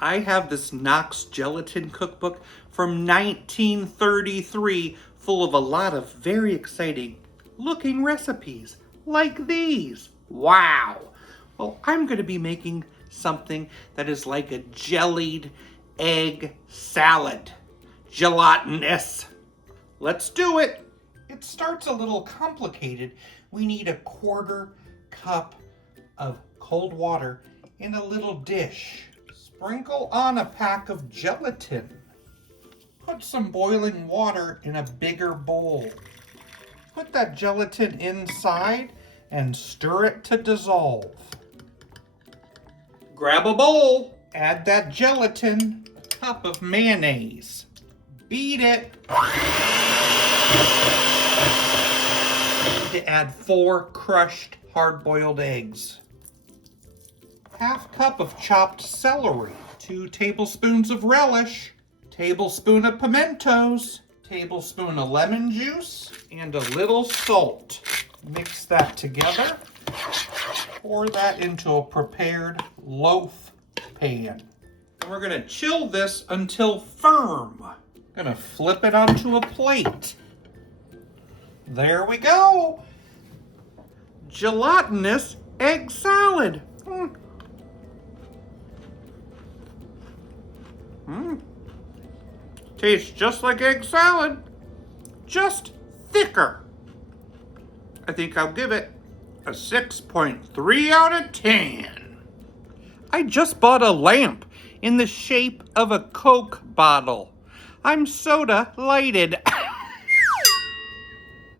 I have this Knox Gelatin cookbook from 1933 full of a lot of very exciting looking recipes like these. Wow! Well, I'm going to be making something that is like a jellied egg salad. Gelatinous. Let's do it. It starts a little complicated. We need a 1/4 cup of cold water in a little dish. Sprinkle on a pack of gelatin. Put some boiling water in a bigger bowl. Put that gelatin inside and stir it to dissolve. Grab a bowl, add that gelatin, a cup of mayonnaise. Beat it. To add 4 crushed hard-boiled eggs. 1/2 cup of chopped celery, 2 tablespoons of relish, tablespoon of pimentos, tablespoon of lemon juice, and a little salt. Mix that together. Pour that into a prepared loaf pan. And we're going to chill this until firm. Going to flip it onto a plate. There we go. Gelatinous egg salad. Tastes just like egg salad, just thicker. I think I'll give it a 6.3 out of 10. I just bought a lamp in the shape of a Coke bottle. I'm soda lighted.